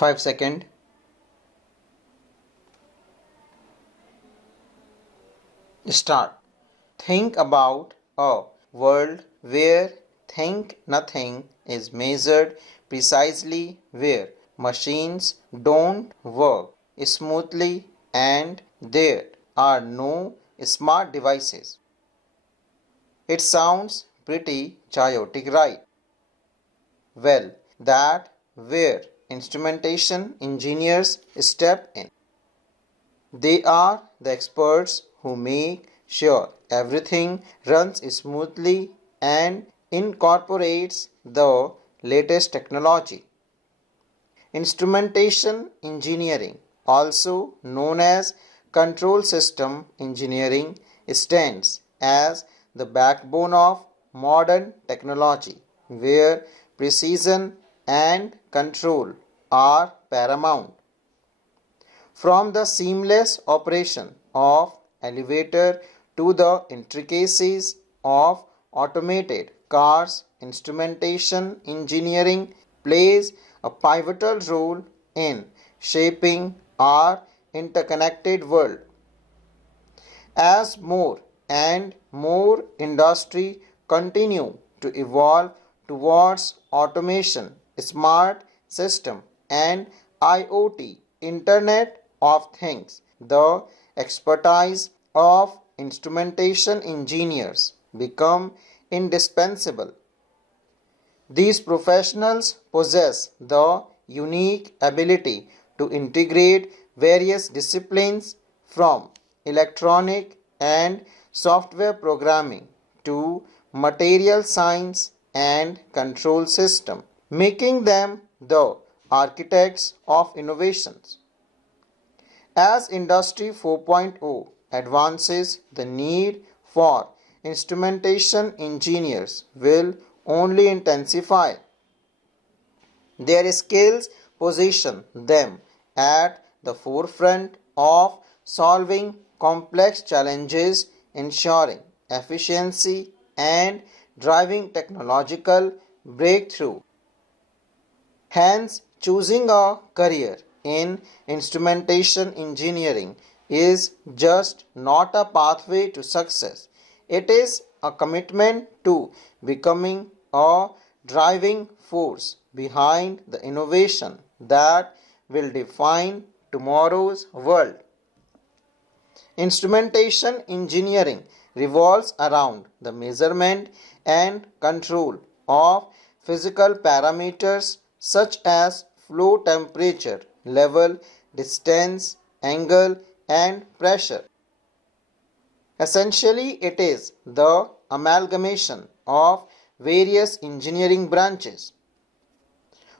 5 seconds. Start. Think about a world where think nothing is measured precisely, where machines don't work smoothly and there are no smart devices. It sounds pretty chaotic, right? Well, that where instrumentation engineers step in. They are the experts who make sure everything runs smoothly and incorporates the latest technology. Instrumentation engineering, also known as control system engineering, stands as the backbone of modern technology, where precision and control are paramount. From the seamless operation of elevator to the intricacies of automated cars, instrumentation engineering plays a pivotal role in shaping our interconnected world. As more and more industry continue to evolve towards automation, smart system and IoT, Internet of Things, the expertise of instrumentation engineers become indispensable. These professionals possess the unique ability to integrate various disciplines from electronic and software programming to material science and control system, making them the architects of innovations. As Industry 4.0 advances, the need for instrumentation engineers will only intensify. Their skills position them at the forefront of solving complex challenges, ensuring efficiency, and driving technological breakthrough. Hence, choosing a career in instrumentation engineering is just not a pathway to success. It is a commitment to becoming a driving force behind the innovation that will define tomorrow's world. Instrumentation engineering revolves around the measurement and control of physical parameters such as flow temperature, level, distance, angle, and pressure. Essentially, it is the amalgamation of various engineering branches.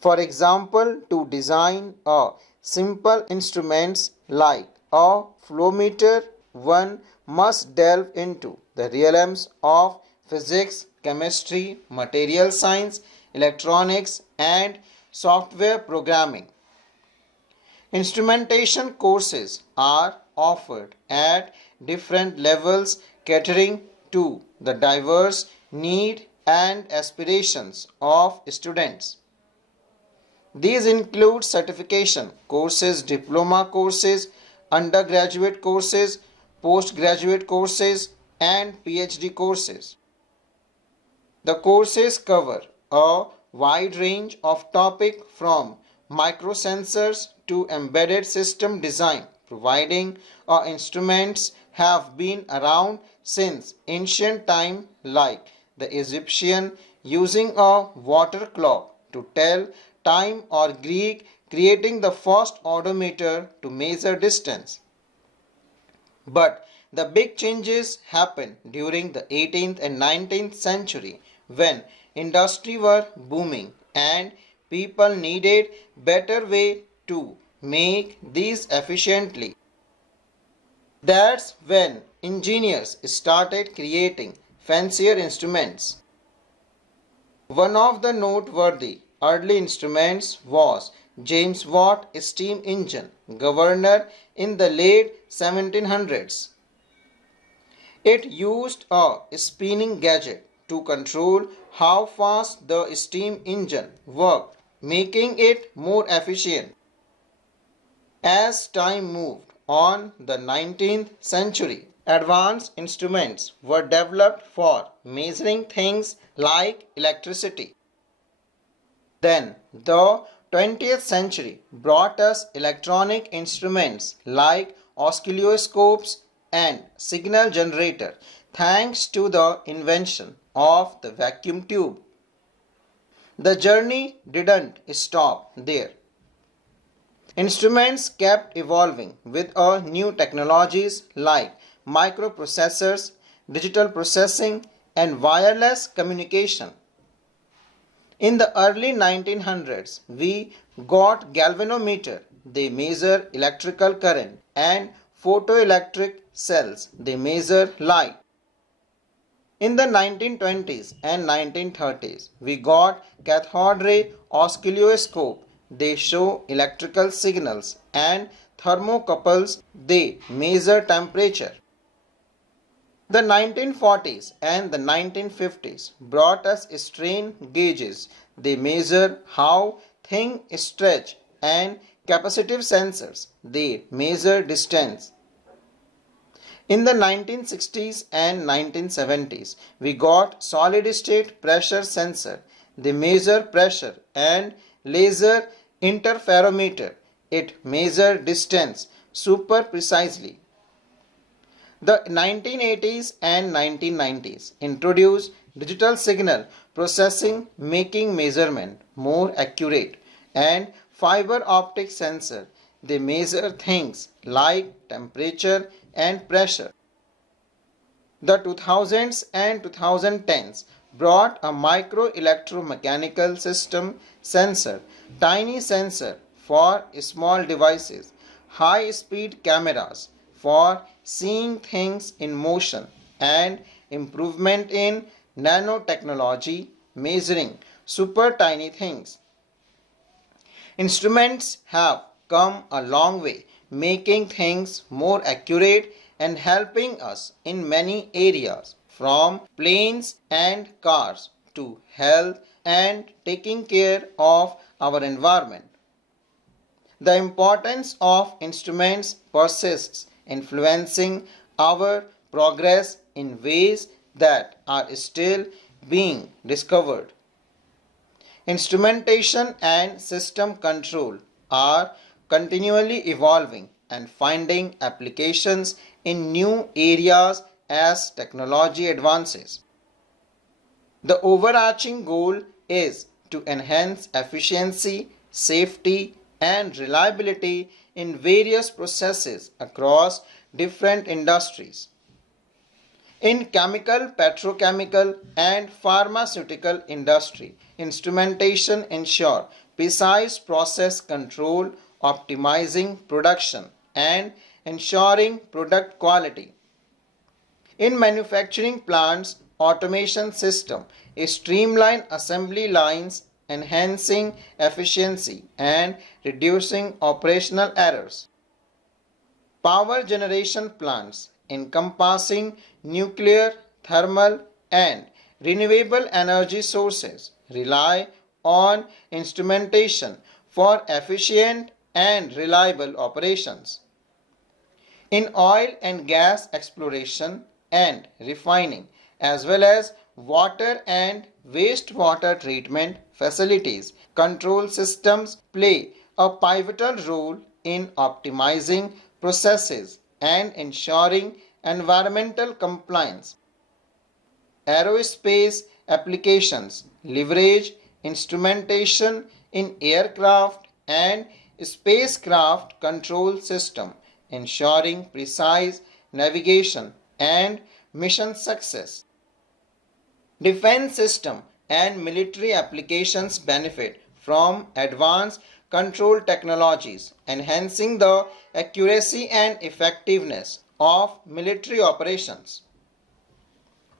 For example, to design a simple instruments like a flowmeter, one must delve into the realms of physics, chemistry, material science, electronics, and software programming. Instrumentation courses are offered at different levels, catering to the diverse needs and aspirations of students. These include certification courses, diploma courses, undergraduate courses, postgraduate courses, and PhD courses. The courses cover a wide range of topics from microsensors to embedded system design, providing instruments have been around since ancient time, like the Egyptian using a water clock to tell time, or Greek creating the first odometer to measure distance. But the big changes happened during the 18th and 19th century, when industry were booming and people needed better way to make these efficiently. That's when engineers started creating fancier instruments. One of the noteworthy early instruments was James Watt steam engine, governor in the late 1700s. It used a spinning gadget to control how fast the steam engine worked, making it more efficient. As time moved on the 19th century, advanced instruments were developed for measuring things like electricity. Then the 20th century brought us electronic instruments like oscilloscopes and signal generator thanks to the invention of the vacuum tube. The journey didn't stop there. Instruments kept evolving with new technologies like microprocessors, digital processing, and wireless communication. In the early 1900s, we got galvanometer. They measure electrical current, and photoelectric cells. They measure light. In the 1920s and 1930s, we got cathode ray oscilloscope. They show electrical signals, and thermocouples. They measure temperature. The 1940s and the 1950s brought us strain gauges. They measure how things stretch, and capacitive sensors. They measure distance. In the 1960s and 1970s, we got solid state pressure sensor. They measure pressure, and laser interferometer. It measures distance super precisely. The 1980s and 1990s introduced digital signal processing, making measurement more accurate, and fiber optic sensor. They measure things like temperature and pressure. The 2000s and 2010s brought a micro electromechanical system sensor, tiny sensor for small devices, high speed cameras for seeing things in motion, and improvement in nanotechnology measuring super tiny things. Instruments have come a long way, making things more accurate and helping us in many areas, from planes and cars to health and taking care of our environment. The importance of instruments persists, influencing our progress in ways that are still being discovered. Instrumentation and system control are continually evolving and finding applications in new areas as technology advances. The overarching goal is to enhance efficiency, safety, and reliability in various processes across different industries. In chemical, petrochemical, and pharmaceutical industry, instrumentation ensure precise process control, optimizing production, and ensuring product quality. In manufacturing plants, automation system streamline assembly lines, enhancing efficiency and reducing operational errors. Power generation plants encompassing nuclear, thermal, and renewable energy sources rely on instrumentation for efficient and reliable operations. In oil and gas exploration and refining, as well as water and wastewater treatment facilities, control systems play a pivotal role in optimizing processes and ensuring environmental compliance. Aerospace applications leverage instrumentation in aircraft and spacecraft control system, ensuring precise navigation and mission success. Defense system and military applications benefit from advanced control technologies, enhancing the accuracy and effectiveness of military operations.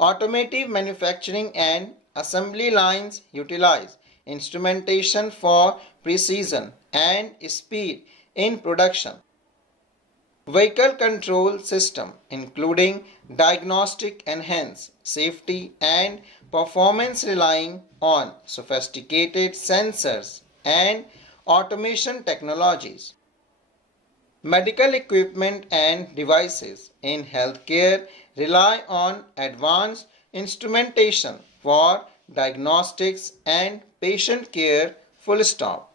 Automotive manufacturing and assembly lines utilize instrumentation for precision and speed in production. Vehicle control system, including diagnostic, enhance safety and performance, relying on sophisticated sensors and automation technologies. Medical equipment and devices in healthcare rely on advanced instrumentation for diagnostics and patient care. Full stop.